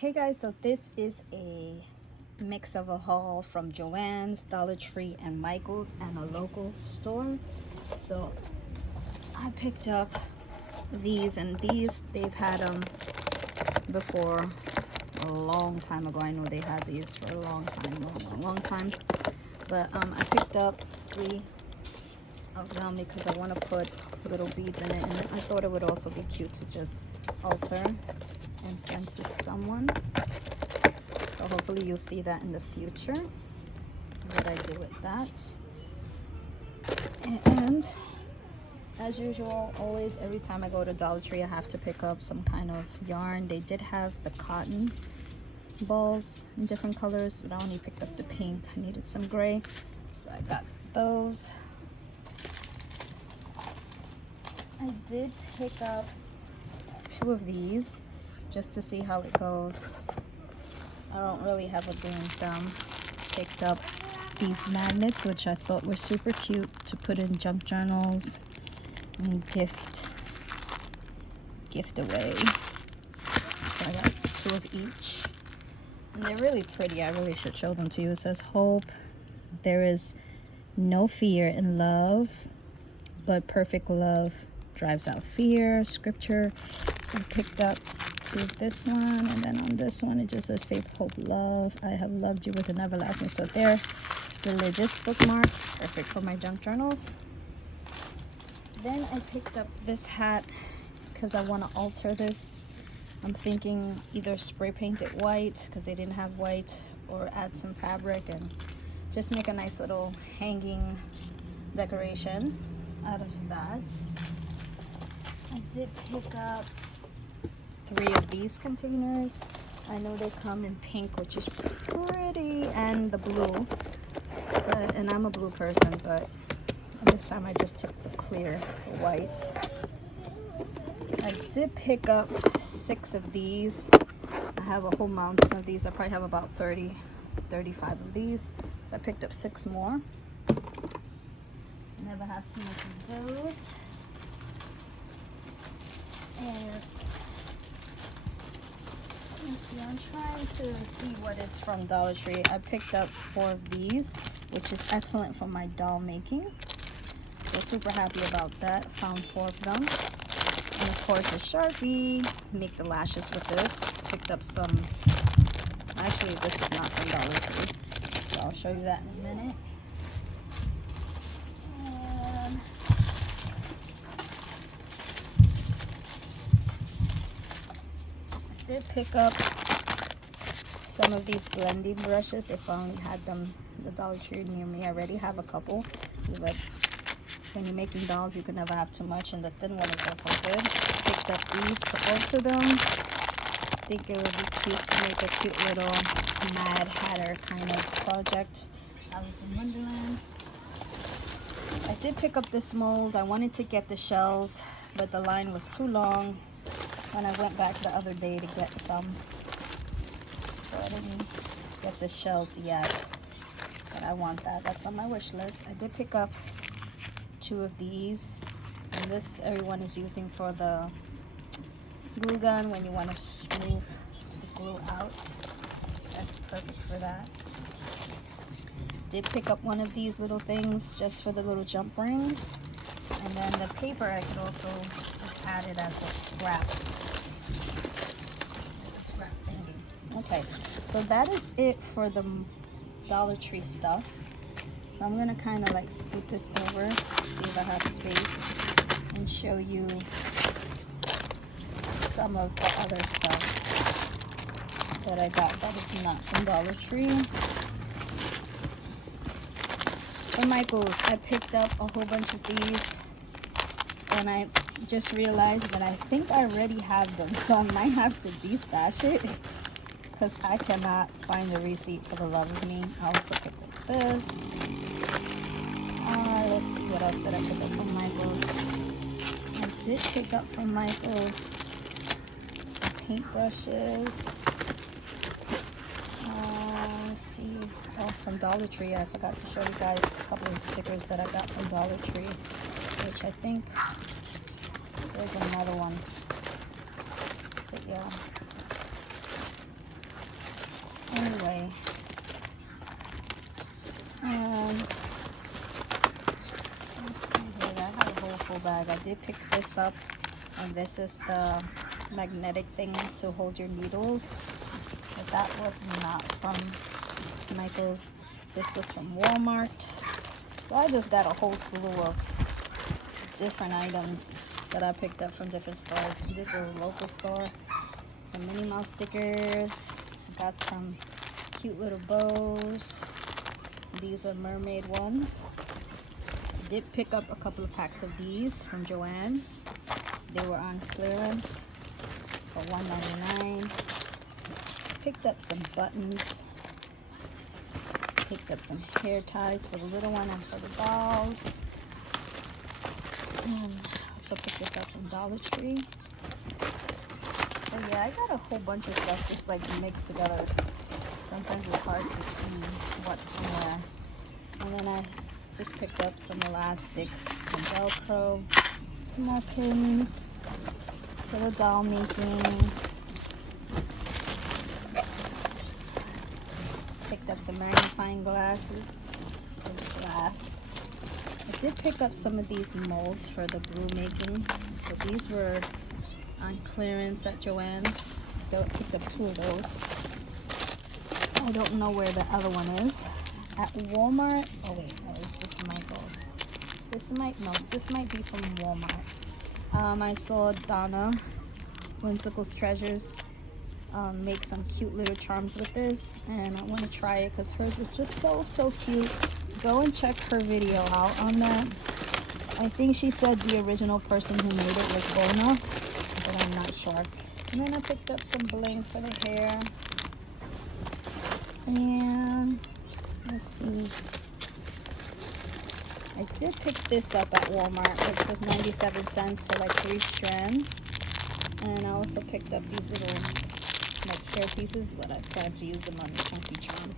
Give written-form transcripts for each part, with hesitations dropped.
Hey guys, so this is a mix of a haul from Joanns, Dollar Tree, and Micheals, and a local store. So I picked up these, and they've had them before a long time ago. I know they had these for a long time, but I picked up 3 of them because I want to put little beads in it, and I thought it would also be cute to just alter and send to someone. So hopefully you'll see that in the future, what I do with that. And as usual, always, every time I go to Dollar Tree, I have to pick up some kind of yarn. They did have the cotton balls in different colors, but I only picked up the pink. I needed some gray, so I got those. I did pick up 2 of these just to see how it goes. I don't really have a green thumb. Picked up these magnets, which I thought were super cute to put in junk journals and gift away. So I got 2 of each, and they're really pretty. I really should show them to you. It says, "Hope there is no fear in love, but perfect love drives out fear." Scripture. So I picked up 2 of this one, and then on this one it just says, "Faith, hope, love. I have loved you with an everlasting." So they're religious bookmarks, perfect for my junk journals. Then I picked up this hat because I want to alter this. I'm thinking either spray paint it white because they didn't have white, or add some fabric and just make a nice little hanging decoration out of that. I did pick up 3 of these containers. I know they come in pink, which is pretty, and the blue, and I'm a blue person, but this time I just took the clear white. I did pick up 6 of these. I have a whole mountain of these. I probably have about 35 of these, so I picked up 6 more. Never have too much of those. And let's see, I'm trying to see what is from Dollar Tree. I picked up 4 of these, which is excellent for my doll making. So super happy about that. Found 4 of them. And of course a Sharpie. Make the lashes with this. Picked up some, actually this is not from Dollar Tree, so I'll show you that in a minute. And did pick up some of these blending brushes. They finally had them in the Dollar Tree near me. I already have a couple, but when you're making dolls you can never have too much, and the thin one is also good. Picked up these to alter them. I think it would be cute to make a cute little Mad Hatter kind of project. Alice in Wonderland. I did pick up this mold. I wanted to get the shells, but the line was too long when I went back the other day to get some, so I didn't get the shells yet, but I want that. That's on my wish list. I did pick up 2 of these, and this everyone is using for the glue gun when you want to smooth the glue out. That's perfect for that. Did pick up 1 of these little things just for the little jump rings, and then the paper I could also just add it as a scrap thingy. Okay, so that is it for the Dollar Tree stuff. So I'm gonna kind of like scoot this over, see if I have space, and show you some of the other stuff that I got that is not from Dollar Tree. From Micheals, I picked up a whole bunch of these, and I just realized that I think I already have them, so I might have to destash it because I cannot find the receipt for the love of me. I also picked up this. Let's see, what else did I pick up from Micheals? I did pick up from Micheals paintbrushes. Let's see. Oh, from Dollar Tree, I forgot to show you guys a couple of stickers that I got from Dollar Tree, which I think there's another one. But yeah, did pick this up, and this is the magnetic thing to hold your needles. But that was not from Micheals. This was from Walmart. So I just got a whole slew of different items that I picked up from different stores. This is a local store. Some Minnie Mouse stickers. Got some cute little bows. These are mermaid ones. I did pick up a couple of packs of these from Joanns. They were on clearance for $1.99. Picked up some buttons. Picked up some hair ties for the little one and for the dolls. And also picked this up from Dollar Tree. So yeah, I got a whole bunch of stuff just like mixed together. Sometimes it's hard to see what's from where. And then I just picked up some elastic, some Velcro, some more pins for the doll making. Picked up some magnifying glasses for the glass. I did pick up some of these molds for the glue making. So these were on clearance at Joanns. I picked up 2 of those. I don't know where the other one is. At Walmart. Oh wait, or is this Micheals? This might be from Walmart. I saw Donna, Whimsical's Treasures, make some cute little charms with this, and I want to try it because hers was just so cute. Go and check her video out on that. I think she said the original person who made it was Bona, but I'm not sure. And then I picked up some bling for the hair. And let's see. I did pick this up at Walmart, which was 97 cents for like 3 strands. And I also picked up these little like hair pieces, but I plan to use them on the chunky charm.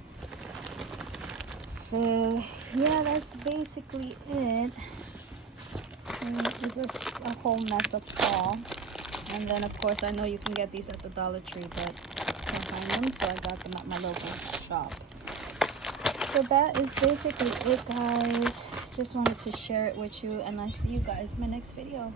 So yeah, that's basically it. And this is a whole mess of haul. And then of course I know you can get these at the Dollar Tree, but I can't find them, so I got them at my local shop. So that is basically it, guys. Just wanted to share it with you, and I see you guys in my next video.